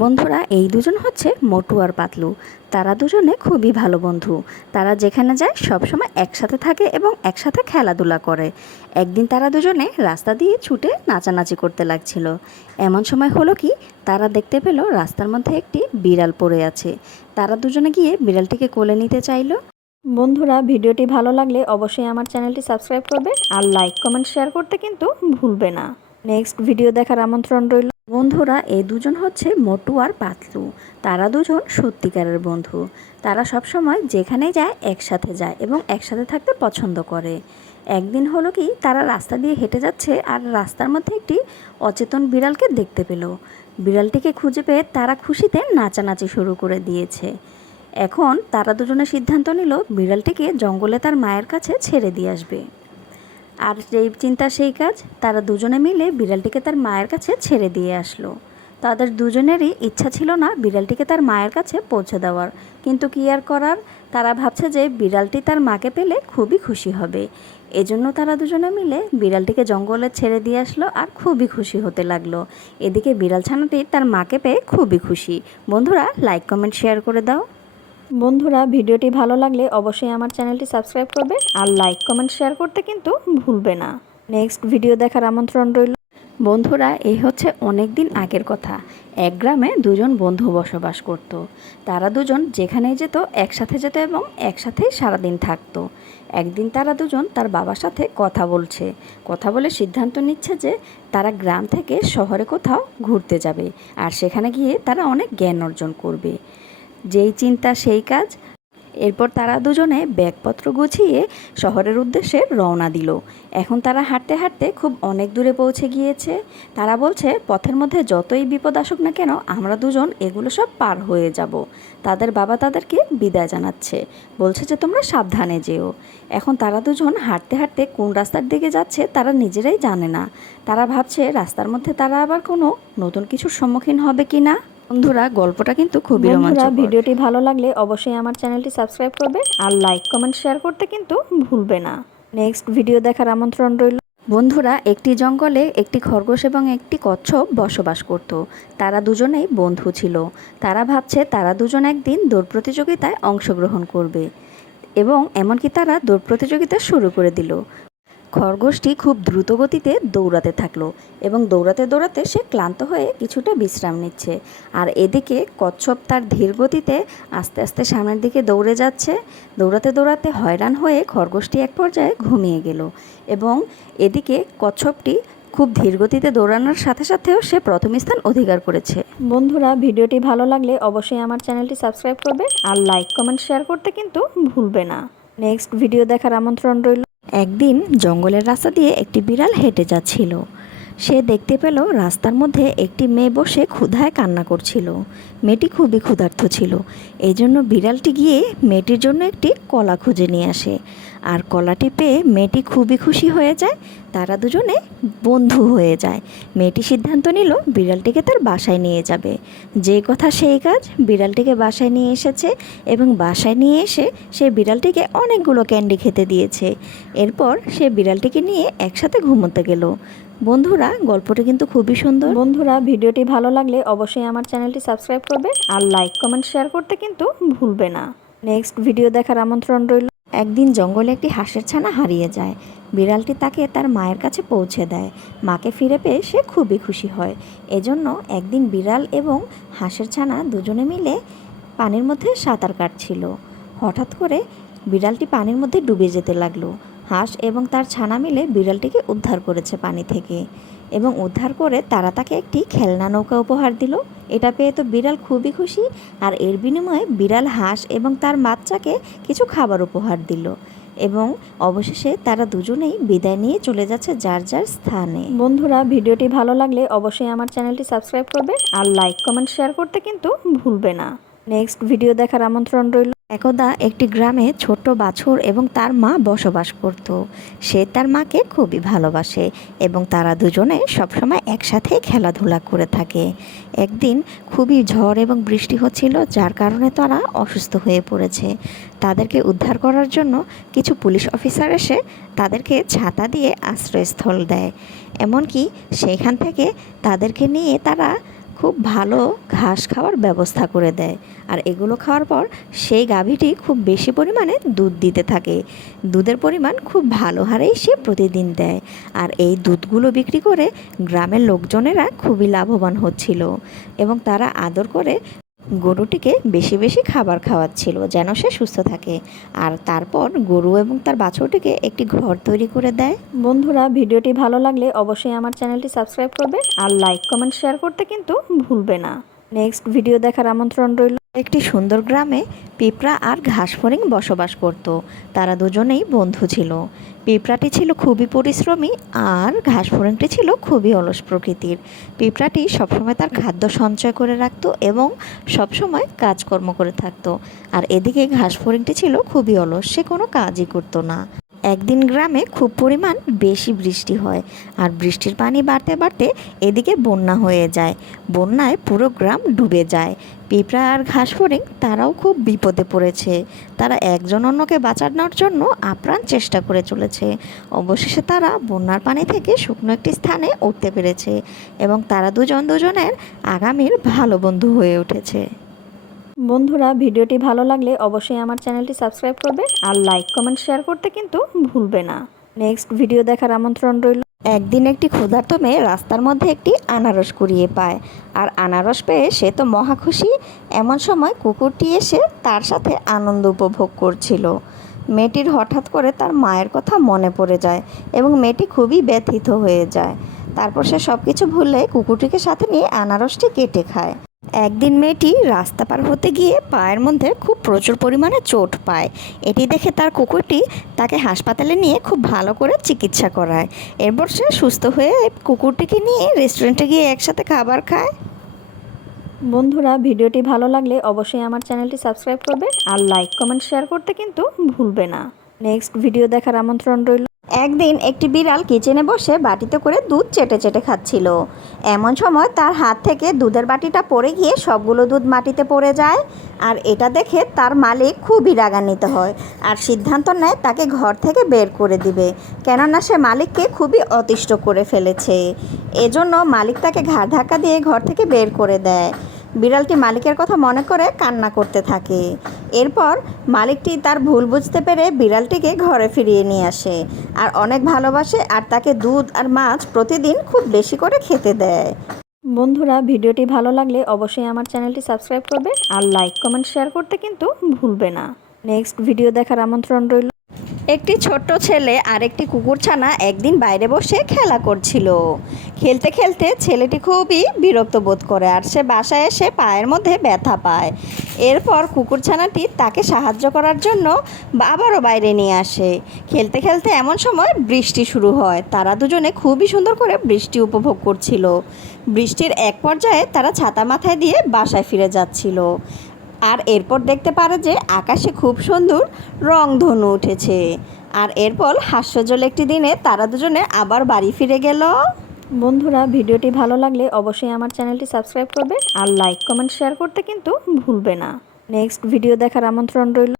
বন্ধুরা এই দুজন হচ্ছে মোটু আর পাতলু। তারা দুজনে খুবই ভালো বন্ধু। তারা যেখানে যায় সবসময় একসাথে থাকে এবং একসাথে খেলাধুলা করে। একদিন তারা দুজনে রাস্তা দিয়ে ছুটে নাচানাচি করতে লাগছিল। এমন সময় হলো কি, তারা দেখতে পেল রাস্তার মধ্যে একটি বিড়াল পড়ে আছে। তারা দুজনে গিয়ে বিড়ালটিকে কোলে নিতে চাইলো। বন্ধুরা ভিডিওটি ভালো লাগলে অবশ্যই আমার চ্যানেলটি সাবস্ক্রাইব করবে আর লাইক কমেন্ট শেয়ার করতে কিন্তু ভুলবে না। নেক্সট ভিডিও দেখার আমন্ত্রণ রইল। বন্ধুরা এই দুজন হচ্ছে মোটু আর পাতলু। তারা দুজন সত্যিকারের বন্ধু। তারা সবসময় যেখানেই যায় একসাথে যায় এবং একসাথে থাকতে পছন্দ করে। একদিন হলো কি, তারা রাস্তা দিয়ে হেঁটে যাচ্ছে আর রাস্তার মধ্যে একটি অচেতন বিড়ালকে দেখতে পেল। বিড়ালটিকে খুঁজে পেয়ে তারা খুশিতে নাচানাচি শুরু করে দিয়েছে। এখন তারা দুজনে সিদ্ধান্ত নিল বিড়ালটিকে জঙ্গলে তার মায়ের কাছে ছেড়ে দিয়ে আসবে। আর যেই চিন্তা সেই কাজ, তারা দুজনে মিলে বিড়ালটিকে তার মায়ের কাছে ছেড়ে দিয়ে আসলো। তাদের দুজনেরই ইচ্ছা ছিল না বিড়ালটিকে তার মায়ের কাছে পৌঁছে দেওয়ার, কিন্তু কী আর করার। তারা ভাবছে যে বিড়ালটি তার মাকে পেলে খুবই খুশি হবে। এজন্য তারা দুজনে মিলে বিড়ালটিকে জঙ্গলে ছেড়ে দিয়ে আসলো আর খুবই খুশি হতে লাগলো। এদিকে বিড়াল ছানাটি তার মাকে পেয়ে খুবই খুশি। বন্ধুরা লাইক কমেন্ট শেয়ার করে দাও। বন্ধুরা ভিডিওটি ভালো লাগলে অবশ্যই আমার চ্যানেলটি সাবস্ক্রাইব করবে আর লাইক কমেন্ট শেয়ার করতে কিন্তু ভুলবে না। নেক্সট ভিডিও দেখার আমন্ত্রণ রইল। বন্ধুরা এই হচ্ছে অনেক দিন আগের কথা। এক গ্রামে দুজন বন্ধু বসবাস করত। তারা দুজন যেখানেই যেত একসাথে যেত এবং একসাথেই সারাদিন থাকতো। একদিন তারা দুজন তার বাবার সাথে কথা বলে সিদ্ধান্ত নিচ্ছে যে তারা গ্রাম থেকে শহরে কোথাও ঘুরতে যাবে আর সেখানে গিয়ে তারা অনেক জ্ঞান অর্জন করবে। যেই চিন্তা সেই কাজ। এরপর তারা দুজনে ব্যাগপত্র গুছিয়ে শহরের উদ্দেশ্যে রওনা দিল। এখন তারা হাঁটতে হাঁটতে খুব অনেক দূরে পৌঁছে গিয়েছে। তারা বলছে পথের মধ্যে যতই বিপদ আসুক না কেন আমরা দুজন এগুলো সব পার হয়ে যাব। তাদের বাবা তাদেরকে বিদায় জানাচ্ছে, বলছে যে তোমরা সাবধানে যেও। এখন তারা দুজন হাঁটতে হাঁটতে কোন রাস্তার দিকে যাচ্ছে তারা নিজেরাই জানে না। তারা ভাবছে রাস্তার মধ্যে তারা আবার কোনো নতুন কিছুর সম্মুখীন হবে কি না। বন্ধুরা গল্পটা কিন্তু খুবই রোমাঞ্চকর। ভিডিওটি ভালো লাগলে অবশ্যই আমার চ্যানেলটি সাবস্ক্রাইব করবে আর লাইক কমেন্ট শেয়ার করতে কিন্তু ভুলবে না। নেক্সট ভিডিও দেখার আমন্ত্রণ রইল। বন্ধুরা একটি জঙ্গলে একটি খরগোশ এবং একটি কচ্ছপ বসবাস করত। তারা দুজনেই বন্ধু ছিল। তারা ভাবছে তারা দুজন একদিন দৌড় প্রতিযোগিতায় অংশগ্রহণ করবে এবং এমনকি তারা দৌড় প্রতিযোগিতা শুরু করে দিল। খরগোশটি খুব দ্রুত গতিতে দৌড়াতে থাকলো এবং দৌড়াতে দৌড়াতে সে ক্লান্ত হয়ে কিছুটা বিশ্রাম নিচ্ছে। আর এদিকে কচ্ছপ তার ধীর গতিতে আস্তে আস্তে সামনের দিকে দৌড়ে যাচ্ছে। দৌড়াতে দৌড়াতে হয়রান হয়ে খরগোশটি এক পর্যায়ে ঘুমিয়ে গেল এবং এদিকে কচ্ছপটি খুব ধীর গতিতে দৌড়ানোর সাথে সাথেও সে প্রথম স্থান অধিকার করেছে। বন্ধুরা ভিডিওটি ভালো লাগলে অবশ্যই আমার চ্যানেলটি সাবস্ক্রাইব করবে আর লাইক কমেন্ট শেয়ার করতে কিন্তু ভুলবে না। নেক্সট ভিডিও দেখার আমন্ত্রণ রইল। একদিন জঙ্গলের রাস্তা দিয়ে একটি বিড়াল হেঁটে যাচ্ছিল। সে দেখতে পেল রাস্তার মধ্যে একটি মেয়ে বসে ক্ষুধায় কান্না করছিল। মেয়েটি খুবই ক্ষুধার্ত ছিল। এই জন্য বিড়ালটি গিয়ে মেয়েটির জন্য একটি কলা খুঁজে নিয়ে আসে আর কলাটি পেয়ে মেয়েটি খুবই খুশি হয়ে যায়। তারা দুজনে বন্ধু হয়ে যায়। মেয়েটি সিদ্ধান্ত নিল বিড়ালটিকে তার বাসায় নিয়ে যাবে। যে কথা সেই কাজ, বিড়ালটিকে বাসায় নিয়ে এসেছে এবং বাসায় নিয়ে এসে সে বিড়ালটিকে অনেকগুলো ক্যান্ডি খেতে দিয়েছে। এরপর সে বিড়ালটিকে নিয়ে একসাথে ঘুমোতে গেল। বন্ধুরা গল্পটি কিন্তু খুবই সুন্দর। বন্ধুরা ভিডিওটি ভালো লাগলে অবশ্যই আমার চ্যানেলটি সাবস্ক্রাইব করবে আর লাইক কমেন্ট শেয়ার করতে কিন্তু ভুলবে না। নেক্সট ভিডিও দেখার আমন্ত্রণ রইল। একদিন জঙ্গলে একটি হাঁসের ছানা হারিয়ে যায়। বিড়ালটি তাকে তার মায়ের কাছে পৌঁছে দেয়। মাকে ফিরে পেয়ে সে খুবই খুশি হয়। এজন্য একদিন বিড়াল এবং হাঁসের ছানা দুজনে মিলে পানির মধ্যে সাঁতার কাটছিল। হঠাৎ করে বিড়ালটি পানির মধ্যে ডুবে যেতে লাগলো। হাঁস এবং তার ছানা মিলে বিড়ালটিকে উদ্ধার করেছে পানি থেকে এবং উদ্ধার করে তারা তাকে একটি খেলনা নৌকা উপহার দিল। এটা পেয়ে তো বিড়াল খুবই খুশি আর এর বিনিময়ে বিড়াল হাঁস এবং তার বাচ্চাকে কিছু খাবার উপহার দিল এবং অবশেষে তারা দুজনেই বিদায় নিয়ে চলে যাচ্ছে যার যার স্থানে। বন্ধুরা ভিডিওটি ভালো লাগলে অবশ্যই আমার চ্যানেলটি সাবস্ক্রাইব করবে আর লাইক কমেন্ট শেয়ার করতে কিন্তু ভুলবে না। নেক্সট ভিডিও দেখার আমন্ত্রণ রইল। একদা একটি গ্রামে ছোট্ট বাছুর এবং তার মা বসবাস করত। সে তার মাকে খুবই ভালোবাসে এবং তারা দুজনে সবসময় একসাথে খেলাধুলা করে থাকে। একদিন খুবই ঝড় এবং বৃষ্টি হচ্ছিল, যার কারণে তারা অসুস্থ হয়ে পড়েছে। তাদেরকে উদ্ধার করার জন্য কিছু পুলিশ অফিসার এসে তাদেরকে ছাতা দিয়ে আশ্রয়স্থল দেয়। এমনকি সেখান থেকে তাদেরকে নিয়ে তারা খুব ভালো ঘাস খাওয়ার ব্যবস্থা করে দেয়। আর এগুলো খাওয়ার পর সেই গাভীটি খুব বেশি পরিমাণে দুধ দিতে থাকে। দুধের পরিমাণ খুব ভালো হারেই সে প্রতিদিন দেয়। আর এই দুধগুলো বিক্রি করে গ্রামের লোকজনেরা খুবই লাভবান হচ্ছিল এবং তারা আদর করে গরুটিকে বেশি বেশি খাবার খাওয়াচ্ছিল যেন সে সুস্থ থাকে। আর তারপর গরু এবং তার বাছুরটিকে একটি ঘর তৈরি করে দেয়। বন্ধুরা, ভিডিওটি ভালো লাগলে অবশ্যই আমার চ্যানেলটি সাবস্ক্রাইব করবে আর লাইক কমেন্ট শেয়ার করতে কিন্তু ভুলবে না। নেক্সট ভিডিও দেখার আমন্ত্রণ রইল। একটি সুন্দর গ্রামে পিঁপড়া আর ঘাসফড়িং বসবাস করত। তারা দুজনেই বন্ধু ছিল। পিঁপড়াটি ছিল খুবই পরিশ্রমী আর ঘাসফড়িংটি ছিল খুবই অলস প্রকৃতির। পিঁপড়াটি সবসময় তার খাদ্য সঞ্চয় করে রাখত এবং সবসময় কাজকর্ম করে থাকতো। আর এদিকে ঘাসফড়িংটি ছিল খুবই অলস, সে কোনো কাজই করতো না। একদিন গ্রামে খুব পরিমাণ বেশি বৃষ্টি হয় আর বৃষ্টির পানি বাড়তে বাড়তে এদিকে বন্যা হয়ে যায়। বন্যায় পুরো গ্রাম ডুবে যায়। পিঁপড়া আর ঘাসফড়িং তারাও খুব বিপদে পড়েছে। তারা একজন অন্যকে বাঁচানোর জন্য আপ্রাণ চেষ্টা করে চলেছে। অবশেষে তারা বন্যার পানি থেকে শুকনো একটি স্থানে উঠতে পেরেছে এবং তারা দুজনের আগামীর ভালো বন্ধু হয়ে উঠেছে। বন্ধুরা, ভিডিওটি ভালো লাগলে অবশ্যই আমার চ্যানেলটি সাবস্ক্রাইব করবে আর লাইক কমেন্ট শেয়ার করতে কিন্তু ভুলবে না। নেক্সট ভিডিও দেখার আমন্ত্রণ রইল। একদিন একটি ক্ষুধার্ত মেয়ে রাস্তার মধ্যে একটি আনারস কুড়িয়ে পায় আর আনারস পেয়ে সে তো মহা খুশি। এমন সময় কুকুরটি এসে তার সাথে আনন্দ উপভোগ করছিল। মেয়েটির হঠাৎ করে তার মায়ের কথা মনে পড়ে যায় এবং মেয়েটি খুবই ব্যথিত হয়ে যায়। তারপর সে সব কিছু ভুলে কুকুরটিকে সাথে নিয়ে আনারসটি কেটে খায়। একদিন মেয়েটি রাস্তা পার হতে গিয়ে পায়ের মধ্যে খুব প্রচুর পরিমাণে চোট পায়। এটি দেখে তার কুকুরটি তাকে হাসপাতালে নিয়ে খুব ভালো করে চিকিৎসা করায়। এরপর সে সুস্থ হয়ে কুকুরটিকে নিয়ে রেস্টুরেন্টে গিয়ে একসাথে খাবার খায়। বন্ধুরা, ভিডিওটি ভালো লাগলে অবশ্যই আমার চ্যানেলটি সাবস্ক্রাইব করবে আর লাইক কমেন্ট শেয়ার করতে কিন্তু ভুলবে না। নেক্সট ভিডিও দেখার আমন্ত্রণ রইল। একদিন একটি বিড়াল কিচেনে বসে বাটিতে করে দুধ চেটে চেটে খাচ্ছিল। এমন সময় তার হাত থেকে দুধের বাটিটা পড়ে গিয়ে সবগুলো দুধ মাটিতে পড়ে যায়। আর এটা দেখে তার মালিক খুবই রাগান্বিত হয় আর সিদ্ধান্ত নেয় তাকে ঘর থেকে বের করে দিবে, কেননা সে মালিককে খুবই অতিষ্ঠ করে ফেলেছে। এজন্য মালিক তাকে ঘাড় ধাক্কা দিয়ে ঘর থেকে বের করে দেয়। বিড়ালটি মালিকের কথা মনে করে কান্না করতে থাকে। এরপর মালিকটি তার ভুল বুঝতে পেরে বিড়ালটিকে ঘরে ফিরিয়ে নিয়ে আসে আর অনেক ভালোবাসে আর তাকে দুধ আর মাছ প্রতিদিন খুব বেশি করে খেতে দেয়। বন্ধুরা, ভিডিওটি ভালো লাগলে অবশ্যই আমার চ্যানেলটি সাবস্ক্রাইব করবে আর লাইক কমেন্ট শেয়ার করতে কিন্তু ভুলবে না। নেক্সট ভিডিও দেখার আমন্ত্রণ রইল। একটি ছোট্ট ছেলে আর একটি কুকুরছানা একদিন বাইরে বসে খেলা করছিল। খেলতে খেলতে ছেলেটি খুবই বিরক্ত বোধ করে আর সে বাসায় এসে পায়ের মধ্যে ব্যথা পায়। এরপর কুকুরছানাটি তাকে সাহায্য করার জন্য আবারও বাইরে নিয়ে আসে। খেলতে খেলতে এমন সময় বৃষ্টি শুরু হয়। তারা দুজনে খুবই সুন্দর করে বৃষ্টি উপভোগ করছিল। বৃষ্টির এক পর্যায়ে তারা ছাতা মাথায় দিয়ে বাসায় ফিরে যাচ্ছিল আর এরপর দেখতে পারে যে আকাশে খুব সুন্দর রংধনু উঠেছে। আর এরপর হাস্যজ্জ্বল একটি দিনে তারা দুজনে আবার বাড়ি ফিরে গেল। বন্ধুরা, ভিডিওটি ভালো লাগলে অবশ্যই আমার চ্যানেলটি সাবস্ক্রাইব করবে আর লাইক কমেন্ট শেয়ার করতে কিন্তু ভুলবে না। নেক্সট ভিডিও দেখার আমন্ত্রণ রইল।